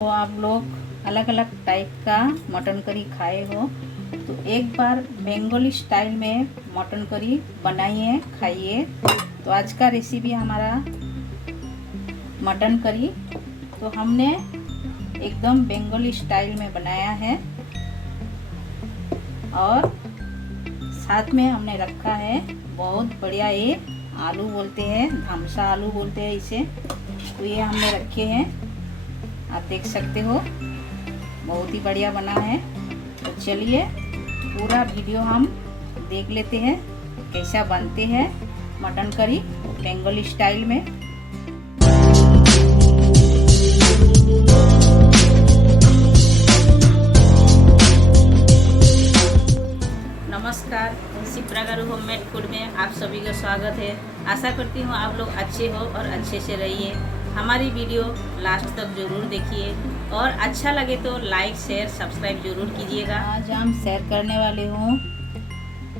तो आप लोग अलग अलग टाइप का मटन करी खाए हो तो एक बार बंगाली स्टाइल में मटन करी बनाइए, खाइए। तो आज का रेसिपी हमारा मटन करी तो हमने एकदम बंगाली स्टाइल में बनाया है और साथ में हमने रखा है बहुत बढ़िया, ये आलू बोलते हैं, धमसा आलू बोलते हैं इसे। तो ये हमने रखे हैं, आप देख सकते हो, बहुत ही बढ़िया बना है। तो चलिए पूरा वीडियो हम देख लेते हैं कैसा बनते हैं मटन करी बंगाली स्टाइल में। नमस्कार, शिप्रा गारू होममेड फूड में आप सभी का स्वागत है। आशा करती हूँ आप लोग अच्छे हो और अच्छे से रहिए। हमारी वीडियो लास्ट तक ज़रूर देखिए और अच्छा लगे तो लाइक शेयर सब्सक्राइब ज़रूर कीजिएगा। आज हम शेयर करने वाले हूँ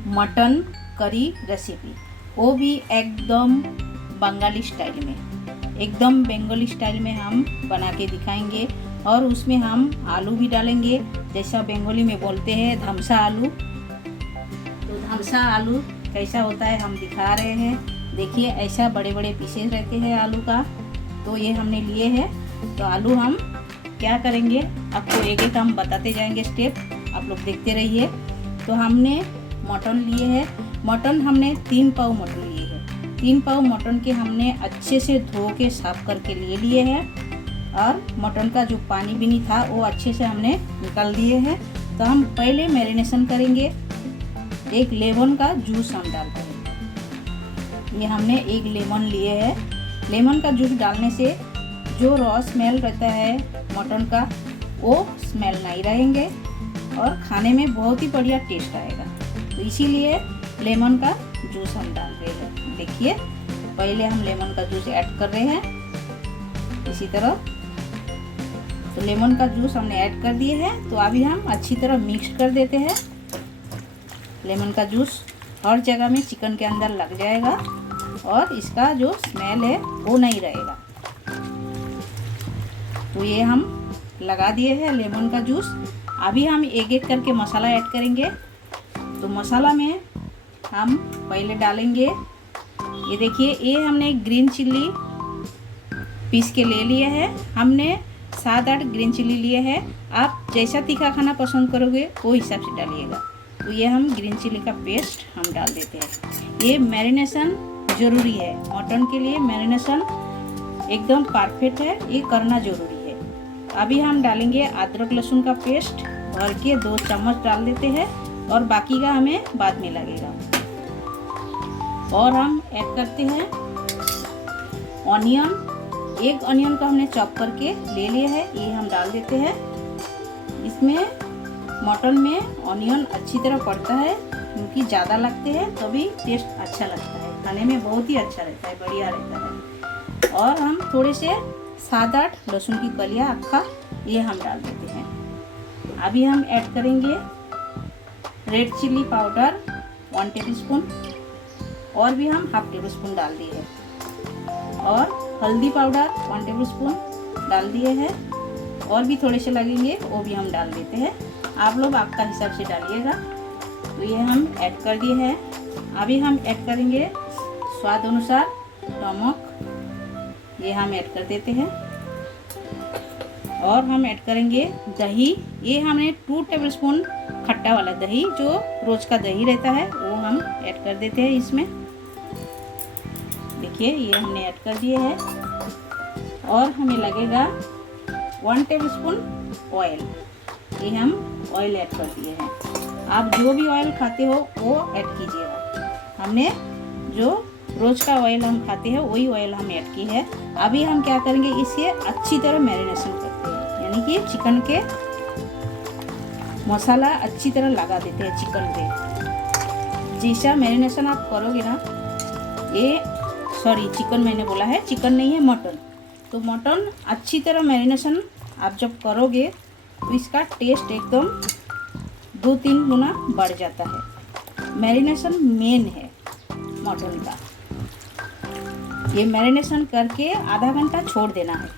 मटन करी रेसिपी, वो भी एकदम बंगाली स्टाइल में, एकदम बंगाली स्टाइल में हम बना के दिखाएंगे। और उसमें हम आलू भी डालेंगे, जैसा बंगाली में बोलते हैं धमसा आलू। तो धमसा आलू कैसा होता है हम दिखा रहे हैं। देखिए ऐसा बड़े बड़े पीसेस रहते हैं आलू का, तो ये हमने लिए हैं। तो आलू हम क्या करेंगे आपको एक एक हम बताते जाएंगे स्टेप, आप लोग देखते रहिए। तो हमने मटन लिए हैं, मटन हमने 3 पाव मटन लिए हैं। 3 पाव मटन के हमने अच्छे से धो के साफ करके लिए हैं और मटन का जो पानी भी नहीं था वो अच्छे से हमने निकाल दिए हैं। तो हम पहले मैरिनेशन करेंगे। एक लेमन का जूस हम डालते हैं, ये हमने एक लेमन लिए है। लेमन का जूस डालने से जो रॉ स्मेल रहता है मटन का वो स्मेल नहीं रहेंगे और खाने में बहुत ही बढ़िया टेस्ट आएगा। तो इसीलिए लेमन का जूस हम डाल रहे हैं। देखिए पहले हम लेमन का जूस ऐड कर रहे हैं इसी तरह। तो लेमन का जूस हमने ऐड कर दिए हैं। तो अभी हम अच्छी तरह मिक्स कर देते हैं। लेमन का जूस हर जगह में चिकन के अंदर लग जाएगा और इसका जो स्मेल है वो नहीं रहेगा। तो ये हम लगा दिए हैं लेमन का जूस। अभी हम एक एक करके मसाला ऐड करेंगे। तो मसाला में हम पहले डालेंगे, ये देखिए, ये हमने ग्रीन चिल्ली पीस के ले लिए है। हमने 7-8 ग्रीन चिल्ली लिए हैं। आप जैसा तीखा खाना पसंद करोगे वो हिसाब से डालिएगा। तो ये हम ग्रीन चिल्ली का पेस्ट हम डाल देते हैं। ये मैरिनेशन ज़रूरी है, मटन के लिए मैरिनेशन एकदम परफेक्ट है, ये करना ज़रूरी है। अभी हम डालेंगे अदरक लहसुन का पेस्ट, भर के 2 चम्मच डाल देते हैं और बाकी का हमें बाद में लगेगा। और हम ऐड करते हैं ऑनियन, एक ऑनियन का हमने चॉप करके ले लिया है, ये हम डाल देते हैं। इसमें मटन में ऑनियन अच्छी तरह पड़ता है क्योंकि ज़्यादा लगते हैं तभी टेस्ट अच्छा लगता है, खाने में बहुत ही अच्छा रहता है, बढ़िया रहता है। और हम थोड़े से 7-8 लहसुन की कलियाँ अक्खा ये हम डाल देते हैं। अभी हम ऐड करेंगे रेड चिल्ली पाउडर 1 टेबलस्पून, और भी हम हाफ टेबल स्पून डाल दिए हैं। और हल्दी पाउडर 1 टेबलस्पून डाल दिए हैं, और भी थोड़े से लगेंगे वो भी हम डाल देते हैं। आप लोग आपका हिसाब से डालिएगा। तो ये हम ऐड कर दिए हैं। अभी हम ऐड करेंगे स्वाद अनुसार नमक, ये हम ऐड कर देते हैं। और हम ऐड करेंगे दही, ये हमने 2 टेबलस्पून खट्टा वाला दही, जो रोज का दही रहता है वो हम ऐड कर देते हैं इसमें। देखिए ये हमने ऐड कर दिए हैं। और हमें लगेगा 1 टेबलस्पून ऑयल, ये हम ऑयल ऐड कर दिए हैं। आप जो भी ऑयल खाते हो वो ऐड कीजिएगा। हमने जो रोज का ऑयल हम खाते हैं वही ऑयल हम ऐड की है। अभी हम क्या करेंगे, इसे अच्छी तरह मैरिनेशन करते हैं, यानी कि चिकन के मसाला अच्छी तरह लगा देते हैं चिकन पे। जैसा मैरिनेशन आप करोगे ना, ये चिकन मैंने बोला है, चिकन नहीं है, मटन। तो मटन अच्छी तरह मैरिनेशन आप जब करोगे तो इसका टेस्ट एकदम 2-3 गुना बढ़ जाता है। मैरिनेशन मेन है मटन का। ये मैरिनेशन करके आधा घंटा छोड़ देना है।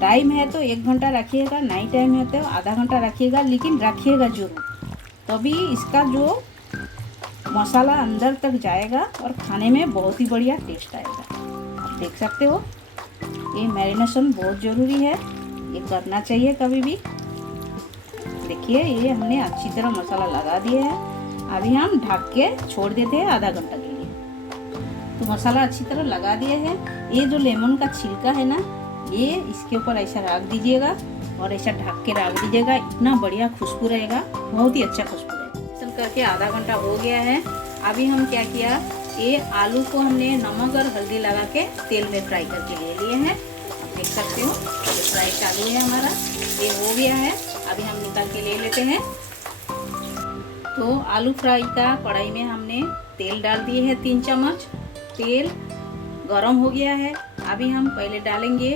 टाइम है तो 1 घंटा रखिएगा, नहीं टाइम है तो आधा घंटा रखिएगा, लेकिन रखिएगा ज़रूर, तभी इसका जो मसाला अंदर तक जाएगा और खाने में बहुत ही बढ़िया टेस्ट आएगा। आप देख सकते हो ये मैरिनेशन बहुत ज़रूरी है, ये करना चाहिए कभी भी। देखिए ये हमने अच्छी तरह मसाला लगा दिया है। अभी हम ढक के छोड़ देते हैं आधा घंटा के लिए। तो मसाला अच्छी तरह लगा दिया है। ये जो लेमन का छिलका है ना, ये इसके ऊपर ऐसा रख दीजिएगा और ऐसा ढक के रख दीजिएगा, इतना बढ़िया खुशबू रहेगा, बहुत ही अच्छा खुशबू रहेगा। ऐसा करके आधा घंटा हो गया है। अभी हम क्या किया, ये आलू को हमने नमक और हल्दी लगा के तेल में फ्राई करके ले लिए हैं। आप देख सकते हो ये फ्राई चालू है हमारा, ये हो गया है। अभी हम निकाल के ले लेते हैं। तो आलू फ्राई का कढ़ाई में हमने तेल डाल दिए हैं 3 चम्मच। तेल गरम हो गया है। अभी हम पहले डालेंगे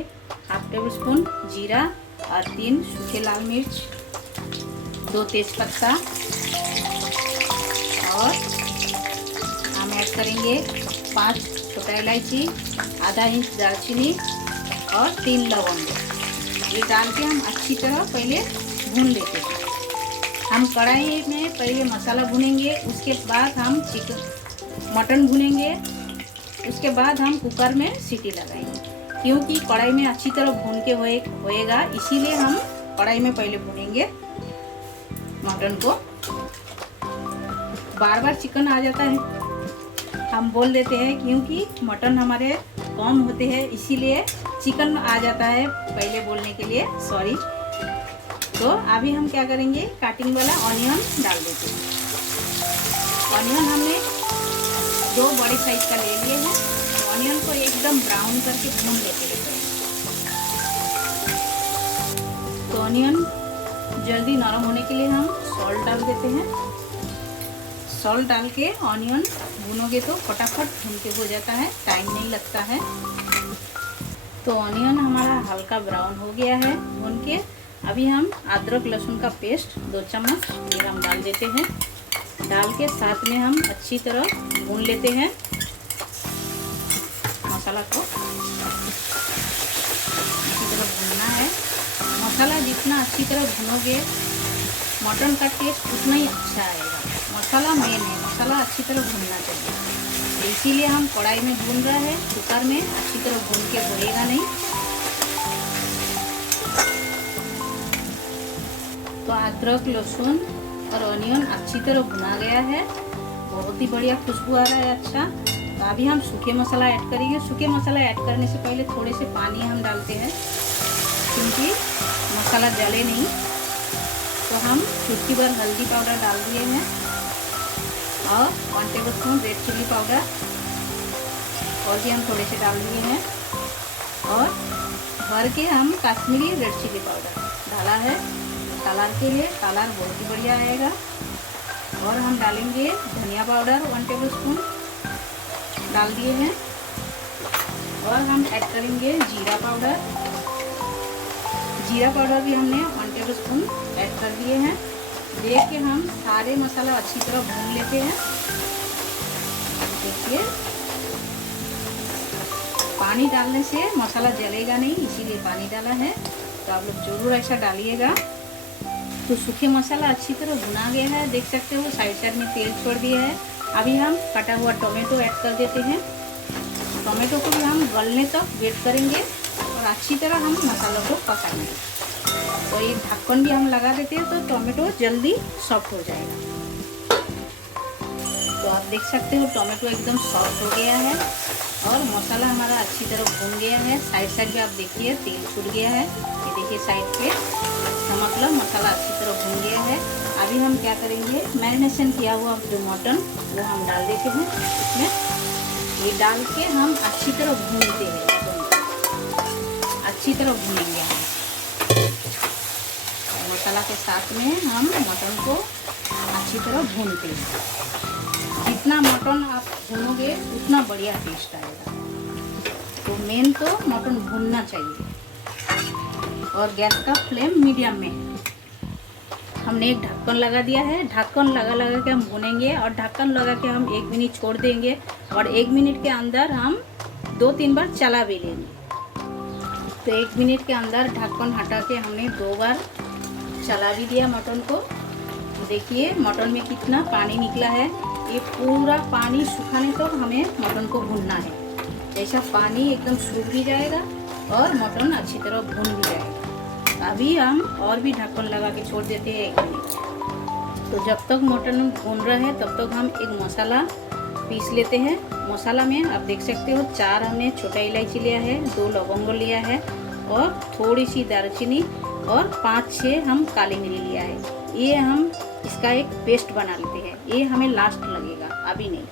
1/2 टेबल स्पून जीरा और 3 सूखे लाल मिर्च, 2 तेज़पत्ता और हम ऐड करेंगे 5 छोटा इलायची, आधा इंच दालचीनी और 3 लवंग। ये डाल के हम अच्छी तरह पहले भून लेते हैं। हम कढ़ाई में पहले मसाला भुनेंगे, उसके बाद हम मटन भुनेंगे, उसके बाद हम कुकर में सीटी लगाएंगे। क्योंकि कढ़ाई में अच्छी तरह भून के होएगा, इसीलिए हम कढ़ाई में पहले भुनेंगे मटन को। बार बार चिकन आ जाता है, हम बोल देते हैं क्योंकि मटन हमारे कम होते हैं, इसीलिए चिकन आ जाता है पहले बोलने के लिए, सॉरी। तो अभी हम क्या करेंगे, काटिंग वाला ऑनियन डाल देते हैं। ऑनियन हमने 2 बड़े साइज का ले लिए हैं। तो ऑनियन को एकदम ब्राउन करके भून लेते हैं। तो ऑनियन जल्दी नरम होने के लिए हम सॉल्ट डाल देते हैं। सॉल्ट डाल के ऑनियन भूनोगे तो फटाफट भून के हो जाता है, टाइम नहीं लगता है। तो ऑनियन हमारा हल्का ब्राउन हो गया है भून के। अभी हम अदरक लहसुन का पेस्ट 2 चम्मच ये हम डाल देते हैं। डाल के साथ में हम अच्छी तरह भून लेते हैं मसाला को। अच्छी तरह भूनना है। मसाला जितना अच्छी तरह भूनोगे मटन का टेस्ट उतना ही अच्छा आएगा। मसाला मेन है, मसाला अच्छी तरह भूनना चाहिए। इसीलिए हम कढ़ाई में भून रहे हैं, कुकर में अच्छी तरह भून के होएगा नहीं। तो अदरक लहसुन और ऑनियन अच्छी तरह भुना गया है, बहुत ही बढ़िया खुशबू आ रहा है अच्छा। तो अभी हम सूखे मसाला ऐड करेंगे। सूखे मसाला ऐड करने से पहले थोड़े से पानी हम डालते हैं क्योंकि मसाला जले नहीं। तो हम चुटकी भर हल्दी पाउडर डाल दिए हैं और 1 tablespoon red chilli powder और भी हम थोड़े से डाल दिए हैं। और भर के हम कश्मीरी रेड चिली पाउडर डाला है कलर के लिए, कलर बहुत ही बढ़िया आएगा। और हम डालेंगे धनिया पाउडर 1 टेबल स्पून डाल दिए हैं। और हम ऐड करेंगे जीरा पाउडर। जीरा पाउडर भी हमने 1 टेबल स्पून ऐड कर दिए हैं। देख के हम सारे मसाला अच्छी तरह भून लेते हैं। देखिए पानी डालने से मसाला जलेगा नहीं, इसीलिए पानी डाला है। तो आप लोग जरूर ऐसा डालिएगा। तो सूखे मसाला अच्छी तरह भुना गया है, देख सकते हो साइड साइड में तेल छोड़ दिया है। अभी हम कटा हुआ टोमेटो ऐड कर देते हैं। टोमेटो को भी हम गलने तक वेट करेंगे और अच्छी तरह हम मसालों को पकाएंगे। तो ये ढक्कन भी हम लगा देते हैं तो टोमेटो जल्दी सॉफ्ट हो जाएगा। तो आप देख सकते हो टोमेटो एकदम सॉफ्ट हो गया है और मसाला हमारा अच्छी तरह भून गया है। साइड साइड पे आप देखिए तेल छूट गया है, ये देखिए साइड पे, इसका मतलब मसाला अच्छी तरह भून गया है। अभी हम क्या करेंगे, मैरिनेशन किया हुआ जो मटन वो हम डाल देते हैं इसमें। ये डाल के हम अच्छी तरह भूनते हैं, अच्छी तरह भूनेंगे हम मसाला के साथ में। हम मटन को अच्छी तरह भूनते हैं। जितना मटन आप भूनोगे उतना बढ़िया टेस्ट आएगा। तो मेन तो मटन भूनना चाहिए और गैस का फ्लेम मीडियम में। हमने एक ढक्कन लगा दिया है, ढक्कन लगा के हम भूनेंगे और ढक्कन लगा के हम 1 मिनट छोड़ देंगे और 1 मिनट के अंदर हम 2-3 बार चला भी लेंगे। तो 1 मिनट के अंदर ढक्कन हटा के हमने 2 बार चला भी दिया मटन को। देखिए मटन में कितना पानी निकला है। ये पूरा पानी सुखाने तक तो हमें मटन को भूनना है। जैसा पानी एकदम सूख भी जाएगा और मटन अच्छी तरह भून भी जाएगा। अभी हम और भी ढक्कन लगा के छोड़ देते हैं 1 मिनट। तो जब तक मटन भून रहा है तब तक हम एक मसाला पीस लेते हैं। मसाला में आप देख सकते हो 4 हमने छोटा इलायची लिया है, 2 लौंग लिया है और थोड़ी सी दालचीनी और 5-6 हम काली मिर्च लिया है। ये हम इसका एक पेस्ट बना लेते हैं। ये हमें लास्ट लगेगा, अभी नहीं।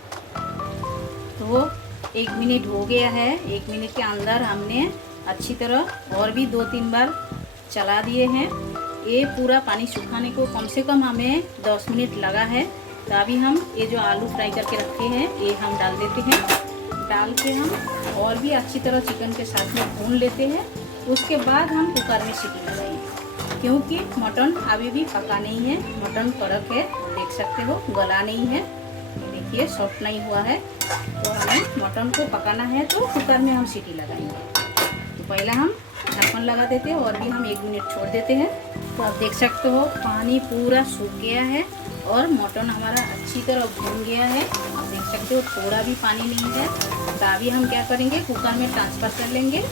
तो 1 मिनट हो गया है। 1 मिनट के अंदर हमने अच्छी तरह और भी 2-3 बार चला दिए हैं। ये पूरा पानी सुखाने को कम से कम हमें 10 मिनट लगा है। तो अभी हम ये जो आलू फ्राई करके रखे हैं ये हम डाल देते हैं। डाल के हम और भी अच्छी तरह चिकन के साथ में भून लेते हैं। उसके बाद हम कुकर में सीटी लगाएंगे, क्योंकि मटन अभी भी पका नहीं है। मटन कड़क है, देख सकते हो, गला नहीं है। देखिए सॉफ्ट नहीं हुआ है। तो हमें मटन को पकाना है तो कुकर में हम सीटी लगाएंगे। तो पहले हम ढक्कन लगा देते हैं और भी हम 1 मिनट छोड़ देते हैं। तो आप देख सकते हो पानी पूरा सूख गया है और मटन हमारा अच्छी तरह भून गया है। आप देख सकते हो थोड़ा भी पानी नहीं है। तो अभी हम क्या करेंगे, कुकर में ट्रांसफ़र कर लेंगे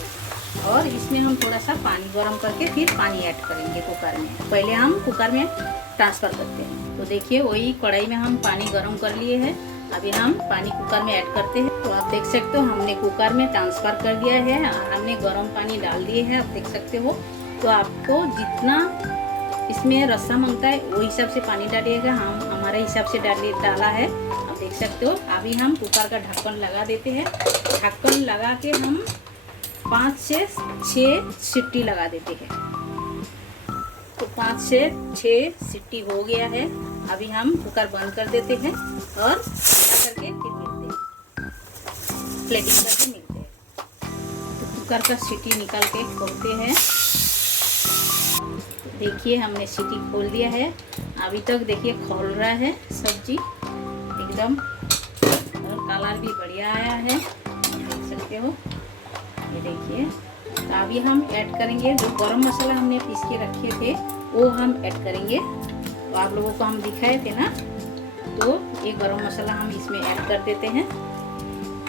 और इसमें हम थोड़ा सा पानी गर्म करके फिर पानी ऐड करेंगे कुकर में। पहले हम कुकर में ट्रांसफ़र करते हैं। तो देखिए वही कढ़ाई में हम पानी गर्म कर लिए हैं। अभी हम पानी कुकर में ऐड करते हैं। तो आप देख सकते हो हमने कुकर में ट्रांसफ़र कर दिया है और हमने गर्म पानी डाल दिए हैं। आप देख सकते हो। तो आपको जितना इसमें रस्सा मांगता है वो हिसाब से पानी डालिएगा। हम हमारे हिसाब से डाला है, आप देख सकते हो। अभी हम कुकर का ढक्कन लगा देते हैं। ढक्कन लगा के हम 5 से 6 सीटी लगा देते हैं। तो 5 से 6 सीटी हो गया है। अभी हम कुकर बंद कर देते हैं और ठंडा करके फिर मिलते हैं, प्लेटिंग करके मिलते हैं। तो कुकर का सीटी निकाल के खोलते हैं। देखिए हमने सीटी खोल दिया है। अभी तक देखिए खोल रहा है सब्जी एकदम, और कलर भी बढ़िया आया है, देख सकते हो। ये देखिए। तो अभी हम ऐड करेंगे जो गरम मसाला हमने पीस के रखे थे वो हम ऐड करेंगे। तो आप लोगों को हम दिखाए थे ना, तो ये गरम मसाला हम इसमें ऐड कर देते हैं।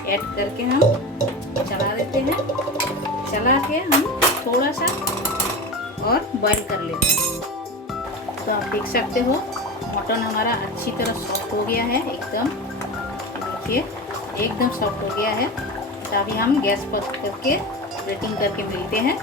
ऐड करके हम चला देते हैं। चला के हम थोड़ा सा और बॉईल कर लेते हैं। तो आप देख सकते हो मटन हमारा अच्छी तरह सॉफ्ट हो गया है एकदम। देखिए एकदम सॉफ्ट हो गया है। तो अभी हम गैस बंद करके प्लेटिंग करके मिलते हैं।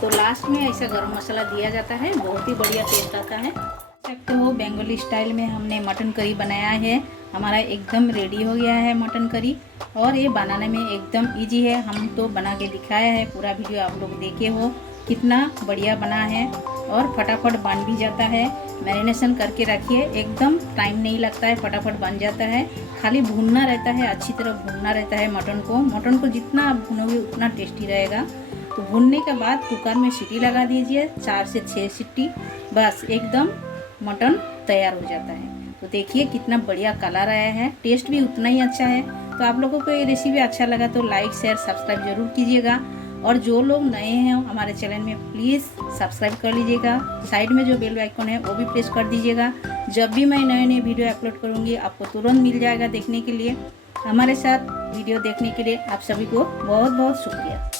तो लास्ट में ऐसा गरम मसाला दिया जाता है, बहुत ही बढ़िया टेस्ट आता है। देख सकते हो बंगाली स्टाइल में हमने मटन करी बनाया है। हमारा एकदम रेडी हो गया है मटन करी, और ये बनाने में एकदम इजी है। हम तो बना के दिखाया है, पूरा वीडियो आप लोग देखे हो कितना बढ़िया बना है और फटाफट बन भी जाता है। मैरिनेशन करके रखिए, एकदम टाइम नहीं लगता है, फटाफट बन जाता है। खाली भूनना रहता है, अच्छी तरह भूनना रहता है मटन को। मटन को जितना आप भूनोगे उतना टेस्टी रहेगा। तो भूनने के बाद कुकर में सीटी लगा दीजिए, 4 से 6 सीटी, बस एकदम मटन तैयार हो जाता है। तो देखिए कितना बढ़िया कलर आया है, टेस्ट भी उतना ही अच्छा है। तो आप लोगों को ये रेसिपी अच्छा लगा तो लाइक शेयर सब्सक्राइब जरूर कीजिएगा। और जो लोग नए हैं हमारे चैनल में प्लीज़ सब्सक्राइब कर लीजिएगा। साइड में जो बेल आइकन है वो भी प्रेस कर दीजिएगा। जब भी मैं नए नए वीडियो अपलोड करूँगी आपको तुरंत मिल जाएगा देखने के लिए। हमारे साथ वीडियो देखने के लिए आप सभी को बहुत बहुत शुक्रिया।